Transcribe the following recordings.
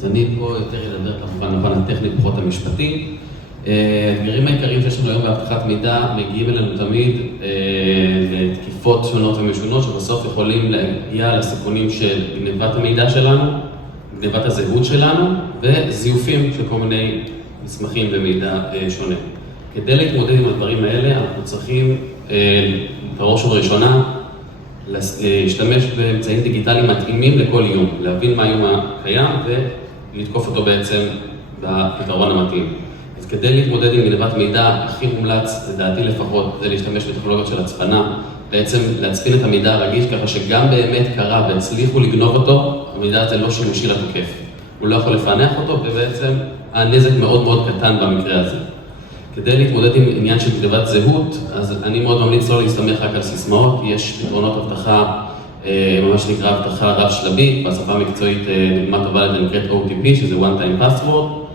אז אני פה יותר אדבר כמובן בפן הטכני, פחות המשפטי. האתגרים העיקריים שיש לנו היום באבטחת מידע מגיעים אלינו תמיד לתקיפות שונות ומשונות שבסוף יכולים להגיע לסיכונים של גנבת המידע שלנו, גנבת הזהות שלנו וזיופים של כל מיני מסמכים ומידע שונה. כדי להתמודד עם הדברים האלה אנחנו צריכים בראש ובראשונה להשתמש באמצעים דיגיטליים מתאימים לכל איום, להבין מה האיום הקיים ולתקוף אותו בעצם בפתרון המתאים. אז כדי להתמודד עם גנבת מידע, הכי מומלץ, לדעתי לפחות, זה להשתמש בטכנולוגיות של הצפנה, בעצם להצפין את המידע הרגיש ככה שגם באמת קרה והצליחו לגנוב אותו, המידע הזה לא שימושי לתוקף. הוא לא יכול לפענח אותו ובעצם הנזק מאוד מאוד קטן במקרה הזה. כדי להתמודד עם עניין של גנבת זהות, אז אני מאוד ממליץ לא להסתמך רק על סיסמאות, כי יש פתרונות אבטחה, ממש נקרא אבטחה רב שלבי, בשפה המקצועית דוגמה טובה לזה נקראת OTP, שזה one time password.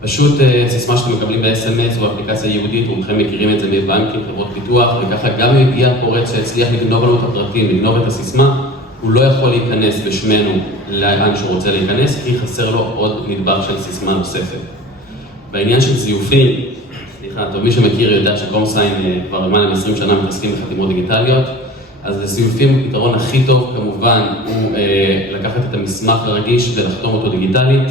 פשוט סיסמה שאתם מקבלים ב-SMS או באפליקציה ייעודית, רובכם מכירים את זה מבנקים, חברות פיתוח, וככה גם אם הגיע פורץ שהצליח לגנוב לנו את הפרטים, לגנוב את הסיסמה, הוא לא יכול להיכנס בשמנו לאן שהוא רוצה להיכנס, כי חסר לו עוד נדבך של סיסמה נוספת. בעניין של זיופים, טוב, מי שמכיר יודע שקומסיין כבר למעלה מ-20 שנה מתעסקים בחתימות דיגיטליות, אז לזיופים הפתרון הכי טוב כמובן הוא לקחת את המסמך הרגיש ולחתום אותו דיגיטלית.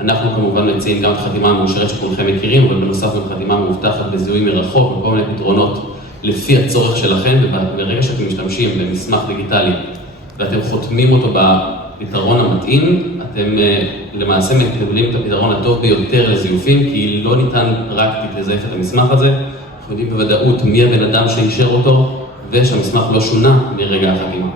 אנחנו כמובן מציעים גם את החתימה המאושרת שכולכם מכירים, אבל בנוסף גם חתימה מאובטחת בזיהוי מרחוק וכל מיני פתרונות לפי הצורך שלכם, וברגע שאתם משתמשים במסמך דיגיטלי ואתם חותמים אותו בפתרון המתאים, אתם למעשה מקבלים את הפתרון הטוב ביותר לזיופים, כי לא ניתן פרקטית לזייף את המסמך הזה. אנחנו יודעים בוודאות מי הבן אדם שאישר אותו, ושהמסמך לא שונה מרגע החתימה.